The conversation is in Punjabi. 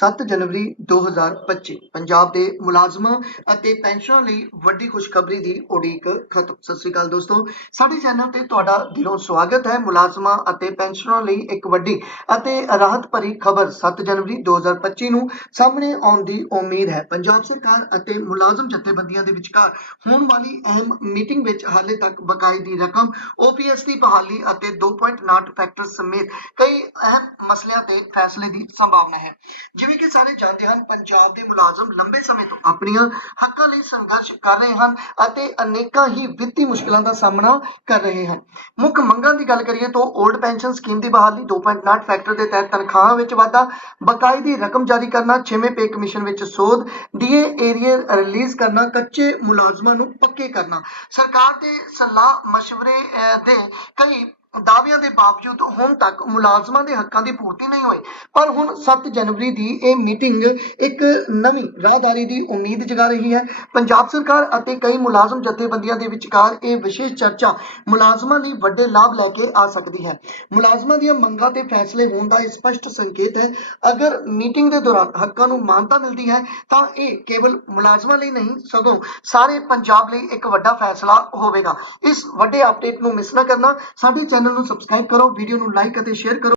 7 ਜਨਵਰੀ 2025 ਪੰਜਾਬ ਦੇ ਮੁਲਾਜ਼ਮਾਂ ਅਤੇ ਪੈਨਸ਼ਨਰਾਂ ਲਈ ਵੱਡੀ ਖੁਸ਼ਖਬਰੀ ਦੀ ਉਡੀਕ ਖਤਮ। ਸਤਿ ਸ੍ਰੀ ਅਕਾਲ ਦੋਸਤੋ। ਸਾਡੇ ਚੈਨਲ ਤੇ ਤੁਹਾਡਾ ਦਿਲੋਂ ਸਵਾਗਤ ਹੈ। ਮੁਲਾਜ਼ਮਾਂ ਅਤੇ ਪੈਨਸ਼ਨਰਾਂ ਲਈ ਇੱਕ ਵੱਡੀ ਅਤੇ ਰਾਹਤ ਭਰੀ ਖਬਰ 7 ਜਨਵਰੀ 2025 ਨੂੰ ਸਾਹਮਣੇ ਆਉਣ ਦੀ ਉਮੀਦ ਹੈ। ਪੰਜਾਬ ਸਰਕਾਰ ਅਤੇ ਮੁਲਾਜ਼ਮ ਜਥੇਬੰਦੀਆਂ ਦੇ ਵਿਚਕਾਰ ਹੋਣ ਵਾਲੀ ਅਹਿਮ ਮੀਟਿੰਗ ਵਿੱਚ ਹਾਲੇ ਤੱਕ ਬਕਾਏ ਦੀ ਰਕਮ OPS ਦੀ ਬਹਾਲੀ ਅਤੇ 2.9 ਫੈਕਟਰ ਸਮੇਤ ਕਈ ਅਹਿਮ ਮਸਲਿਆਂ ਤੇ ਫੈਸਲੇ ਦੀ ਸੰਭਾਵਨਾ ਹੈ। ਜਿਵੇਂ ਜਿਵੇਂ ਕਿ ਸਾਰੇ ਜਾਣਦੇ ਹਨ, ਪੰਜਾਬ ਦੇ ਮੁਲਾਜ਼ਮ ਲੰਬੇ ਸਮੇਂ ਤੋਂ ਆਪਣੀਆਂ ਹੱਕਾਂ ਲਈ ਸੰਘਰਸ਼ ਕਰ ਰਹੇ ਹਨ ਅਤੇ ਅਨੇਕਾਂ ਹੀ ਵਿੱਤੀ ਮੁਸ਼ਕਲਾਂ ਦਾ ਸਾਹਮਣਾ ਕਰ ਰਹੇ ਹਨ। ਮੁੱਖ ਮੰਗਾਂ ਦੀ ਗੱਲ ਕਰੀਏ ਤਾਂ 올ਡ ਪੈਨਸ਼ਨ ਸਕੀਮ ਦੀ ਬਹਾਲੀ 2.9 ਫੈਕਟਰ ਦੇ ਤਹਿਤ ਤਨਖਾਹਾਂ ਵਿੱਚ ਵਾਧਾ ਬਕਾਈ ਦੀ ਰਕਮ ਜਾਰੀ ਕਰਨਾ 6ਵੇਂ ਪੇ ਕਮਿਸ਼ਨ ਵਿੱਚ ਸੋਧ ਡੀਏ ਏਰੀਆ ਰਿਲੀਜ਼ ਕਰਨਾ, ਕੱਚੇ ਮੁਲਾਜ਼ਮਾਂ ਨੂੰ ਪੱਕੇ ਕਰਨਾ। ਸਰਕਾਰ ਦੇ ਸਲਾਹ مشਵਰੇ ਦੇ ਕਈ ਦਾਅਵਿਆਂ ਦੇ ਬਾਵਜੂਦ ਹੁਣ ਤੱਕ ਮੁਲਾਜ਼ਮਾਂ ਦੇ ਹੱਕਾਂ ਦੀ ਪੂਰਤੀ ਨਹੀਂ ਹੋਈ। ਪਰ ਹੁਣ 7 ਜਨਵਰੀ ਦੀ ਇਹ ਮੀਟਿੰਗ ਇੱਕ ਨਵੀਂ ਰਾਹਦਾਰੀ ਦੀ ਉਮੀਦ ਜਗਾ ਰਹੀ ਹੈ। ਪੰਜਾਬ ਸਰਕਾਰ ਅਤੇ ਕਈ ਮੁਲਾਜ਼ਮ ਜਥੇਬੰਦੀਆਂ ਦੇ ਵਿਚਕਾਰ ਇਹ ਵਿਸ਼ੇਸ਼ ਚਰਚਾ ਮੁਲਾਜ਼ਮਾਂ ਲਈ ਵੱਡੇ ਲਾਭ ਲੈ ਕੇ ਆ ਸਕਦੀ ਹੈ। ਮੁਲਾਜ਼ਮਾਂ ਦੀਆਂ ਮੰਗਾਂ ਤੇ ਫੈਸਲੇ ਹੋਣ ਦਾ ਇਹ ਸਪਸ਼ਟ ਸੰਕੇਤ ਹੈ। ਅਗਰ ਮੀਟਿੰਗ ਦੇ ਦੌਰਾਨ ਹੱਕਾਂ ਨੂੰ ਮਾਨਤਾ ਮਿਲਦੀ ਹੈ, ਤਾਂ ਇਹ ਕੇਵਲ ਮੁਲਾਜ਼ਮਾਂ ਲਈ ਨਹੀਂ, ਸਗੋਂ ਸਾਰੇ ਪੰਜਾਬ ਲਈ ਇੱਕ ਵੱਡਾ ਫੈਸਲਾ ਹੋਵੇਗਾ। ਇਸ ਵੱਡੇ ਅਪਡੇਟ ਨੂੰ ਮਿਸ ਨਾ ਕਰਨਾ। ਸਾਡੀ ਚੈਨਲ ਨੂੰ ਸਬਸਕ੍ਰਾਈਬ ਕਰੋ ਵੀਡੀਓ ਨੂੰ ਲਾਈਕ ਅਤੇ ਸ਼ੇਅਰ ਕਰੋ।